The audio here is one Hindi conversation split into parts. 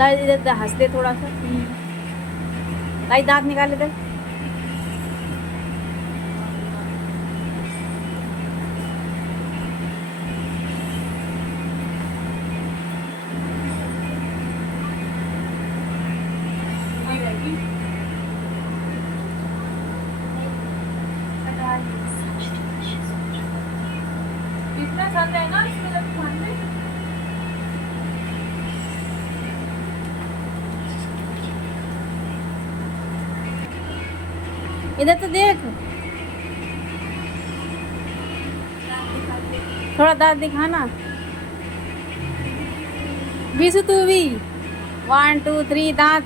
लाई इधर हंस दे थोड़ा सा। लाई दांत निकाल इधर। कितना ठंड है ना इसमें जब ठंड है। इधर तो देख, थोड़ा दांत दिखाना। बीसू तू भी 1 2 3 दांत।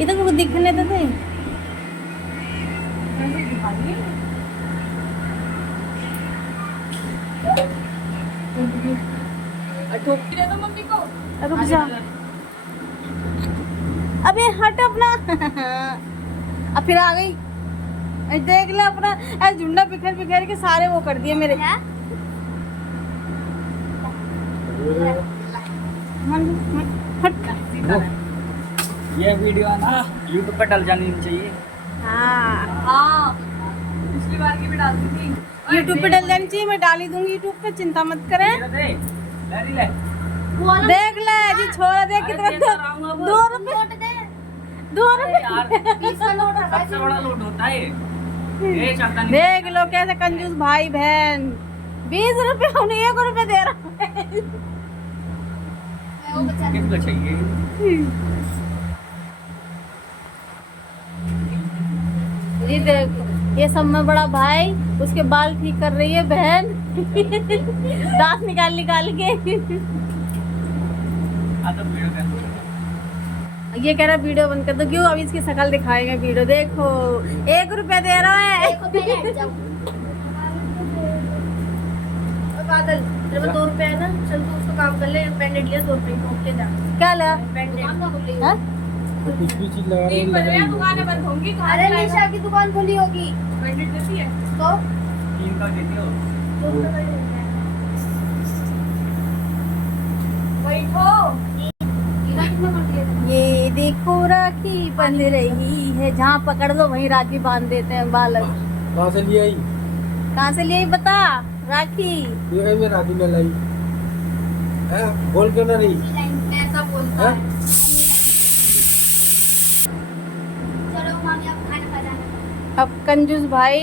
इधर को दिखने तो दे। ठोकी दे दो मम्मी को। रुक जा, अबे हट अपना। अब फिर आ गई। देख ले अपना ऐसे झुंडा बिखेर बिखेर के सारे वो कर दिए मेरे। हट। ये वीडियो ना YouTube पर डल जानी चाहिए। हाँ हाँ पिछली बार की भी डालती थी। यूट्यूब पे डल जानी चाहिए। मैं डाली दूंगी यूट्यूब पे, चिंता मत करें। ले देख ले जी, छोड़ दे कितना। 2 रुपए 2 रुपए सबसे बड़ा लोड होता है ये चलता नहीं। देख लो कैसे कंजूस भाई बहन। 20 रुपए उन्हें 1 रुपए दे रहा है। किसको चाहिए? ये देखो, ये सब में बड़ा भाई, उसके बाल ठीक कर रही है बहन। दांत निकाल निकाल के। ये कह रहा वीडियो बंद कर दो। क्यों? अभी इसकी शक्ल दिखाएंगे वीडियो। देखो 1 रुपया दे रहा है। बादल तेरे पास 2 रुपए है ना, चल तू उसको काम कर ले। पेंडेंट लिया 2 रुपए को के जा। क्या ला? पेंडेंट। हाँ? कुछ भी चीज लगा रहे 3 बजे दुकानें बंद होंगी। अरे निशा की दुकान खुली होगी पेंडेंट देती है तो 3 का देती हो। 2 रुपए का ही देते हैं। बैठो। कितना कर दिया? ये देखो राखी बंध रही है। जहाँ पकड़ लो वहीं राखी बांध देते हैं बालक। कहाँ से ले आई? कहाँ से लिए बता? राखी ये है मैं राखी में लाई है। बोल क्यों ना रही ऐसा बोलता है? है। चलो मामी आप खाना खा जाना। अब कंजूस भाई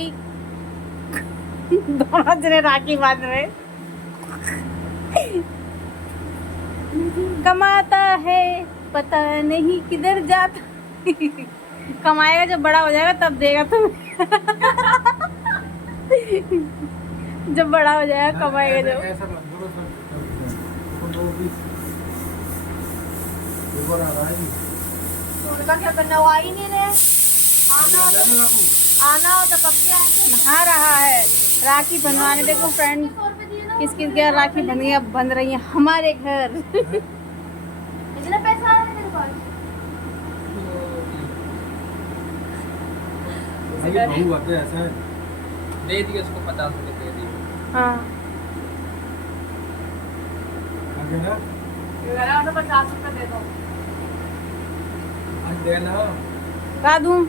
दोनों जने राखी बांध रहे। कमाता है पता नहीं किधर जाता। कमाएगा जब बड़ा हो जाएगा तब देगा तुम्हें। जब बड़ा हो जाएगा कमाएगा जब। ऐसा मत बोलो सर। तो 2 20 ऊपर आ रहा है जी। तो उनका क्या करना, वो आ ही नहीं रहे। आना हो तो कब से आते। नहा रहा है राखी बनवाने। देखो फ्रेंड 100 रुपए दिए ना। किस किस क्या राखी बन रही है हमारे घर। इतना पैसा आ रहा है तेरे पास? अभी बहु आते ऐसा है। दे दिए उसको 50 रुपए दे दिए। हाँ आगे ना घर तो 50 रुपए दे दो। आज देना ला दूँ।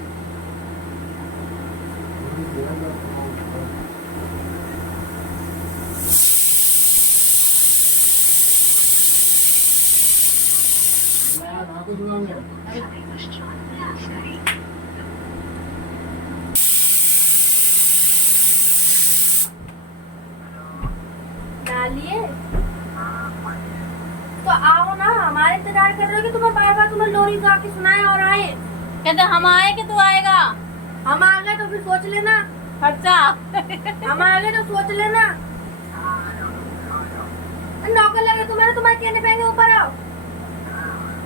डालिए तो आओ ना। हमारे इंतजार कर रहे हो कि तुम्हें बार बार तुम्हें लोरी गा के सुनाए और आए। कहते हम आए कि तू आएगा? हम आ गए तो फिर सोच लेना। खर्चा। हम आ गए तो सोच लेना। नौकर लगे तुम्हारे कहने पेंगे ऊपर आओ।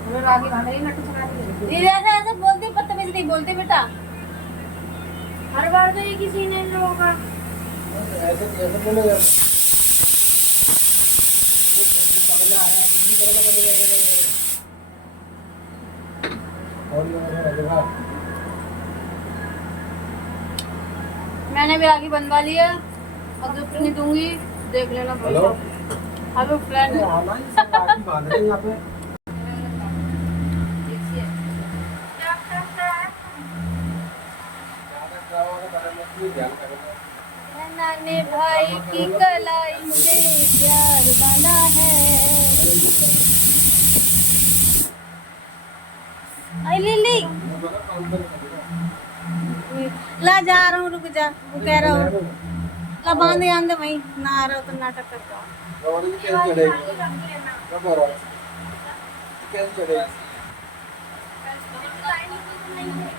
आगे भाग रही नट्टू चला रही है। ये ऐसे बोलते बदतमीजी नहीं बोलते बेटा। हर बार तो एक ही सीन है इन लोगों का। ऐसे बोलेगा और ये देखा मैंने भी राखी बंधवा ली है, अब गिफ्ट नहीं दूंगी, देख लेना भाई हेलो? साहब। Hello friend. हमारी सब राखी बांध रहे हैं यहाँ पे। नाने भाई की कलाई से प्यार बांधा है। आई लिली ला जा रहा हूँ, रुक जा, वो कह रहा हूँ ला बांध आंदे भाई, ना आ रहा हो तो नाटक करता हूँ। रवड़ी की कैसे चढ़ेगी? क्या बोल रहा है? कैसे चढ़ेगी?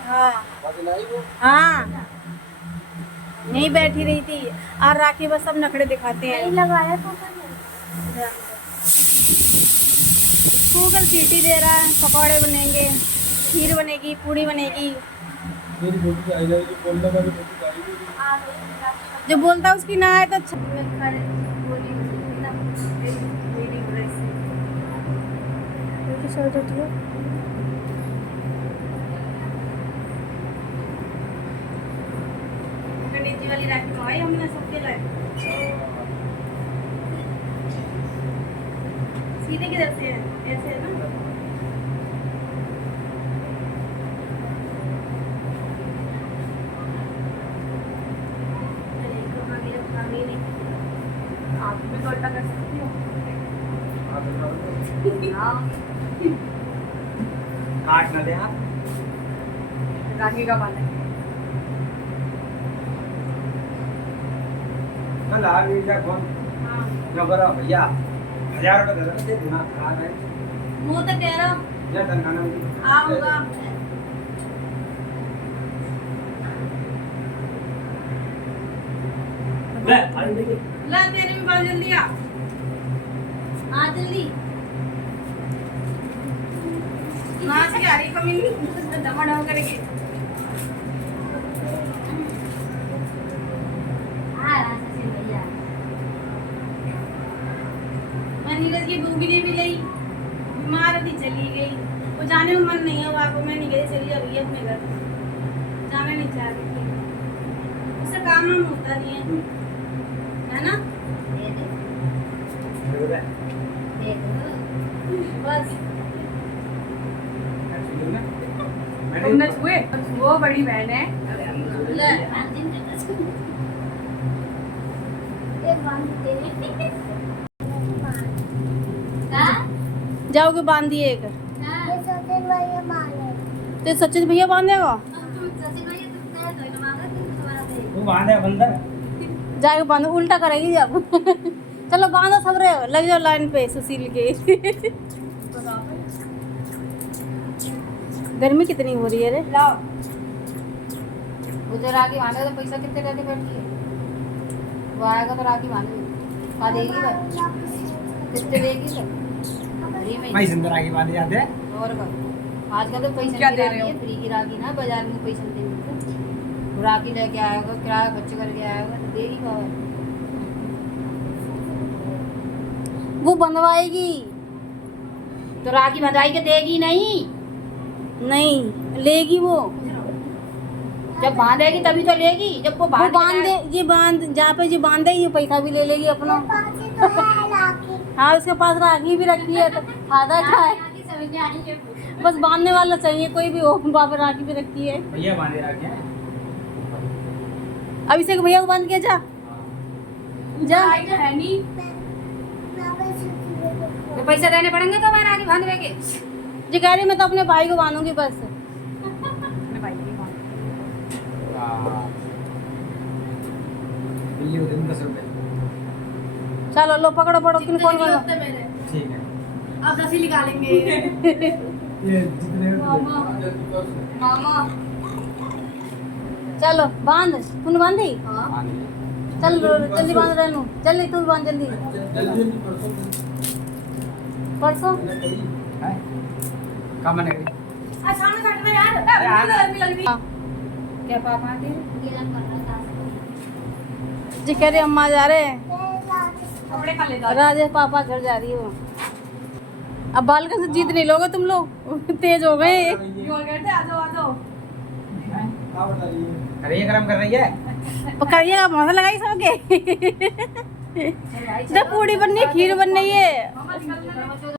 हाँ बाकी लाई वो? हाँ, नहीं बैठी रही थी, और राखी बस सब नखड़े दिखाते हैं। लगाया कुकर सीटी दे रहा है, पकौड़े बनेंगे, खीर बनेगी, पूड़ी बनेगी। मेरी बेटी आई जाएगी, बोलने वाली बेटी जाएगी। जो बोलता है उसकी ना आए तो अच्छा। गणेश जी वाली राखी मंगाई हमने सबके लिए। सीधे किधर से है? ऐसे है ना? अरे तो आगे जब खानी नहीं, आप भी तो उल्टा कर सकती हो। काट ना दे आप। राखी का बांधा है। कल आ गई जा कौन? हाँ। जो करो भैया 1000 रुपए दे देना खा रहे। मुंह तो कह रहा हूँ जा तनखाना में। आऊंगा। ले अरे देखिए। ला तेरे भी बाल जल्दी आ जल्दी। नाच के आ रही कमीनी, डमाडम करके। मैं नीरज की बहू के लिए भी लाई, बीमार थी चली गई, वो जाने में मन नहीं हुआ को, मैं नहीं गई, चली जा भैया अपने घर, जाना नहीं चाह रही थी, उससे काम हम होता नहीं है ना? बस तुमने छुए? वो बड़ी बहन है। ले जाओगे बांध दिए एक तो सचिन भैया बांधेगा, तू बांधे बंदर। जाके बांधो, उल्टा करेगी जब। चलो बांधो सब रहे, लग जाओ लाइन पे सुशील के। गर्मी कितनी हो रही है रे। लाओ उधर राखी बांधे तो पैसा कितने देने बैठी है? वो आएगा तो राखी बांधेगी, खा देगी वो कितने देगी तो फ्री में। भाई जिंदा राखी बांधे जाते हैं। और क्या? आजकल तो पैसे क्या की दे राखी रहे हो? है, फ्री की राखी ना, बाजार में पैसे नहीं देते। वो राखी लेके आएगा, किराया बच्चे करके आएगा तो देगी बाबा। वो बंधवाएगी तो राखी बंधाई के देगी नहीं, नहीं, लेगी वो जब बांधेगी तभी तो लेगी, जब वो वो बांध बांधे, ये बांध जहाँ पे ये बांधे ये पैसा भी ले लेगी अपना। हाँ उसके पास राखी भी रखी है तो फायदा क्या है? बस बांधने वाला चाहिए, कोई भी हो, वहाँ पे राखी भी रखी है। भैया बांधे रखे हैं। अभिषेक भैया को बांध के जा जा। आई तो है नहीं। तो पैसे देने पड़ेंगे तो मैं राखी बांधने के। जी कह रही मैं तो अपने भाई को बांधूंगी बस। अपने भाई की बात। बिल्ली उधर 10 रुपए। चलो लो पकड़ो पकड़ो, किन कौन करो। ठीक है। अब 10 ही निकालेंगे। ये जितने मामा चलो बांध, तूने बांधी? चल जल्दी बांध रहे नु, जल्दी तू भी बांध जल्दी। जल्दी परसों परसों है काम बने गई। सामने काट में यार। गर्मी लग रही। क्या पापा आते जी कह रहे अम्मा जा रहे हैं, कपड़े खा लेता। राजेश पापा घर जा रही हो। अब बालका से जीत नहीं लोगे तुम लोग, तेज हो गए। ये और कहते आ जाओ आ जाओ। हाँ बता रही है। अरे ये गरम कर रही है। पकड़िएगा मौसम लगाई सबके जब पूड़ी बननी है खीर बन रही है मामा निकलने दे।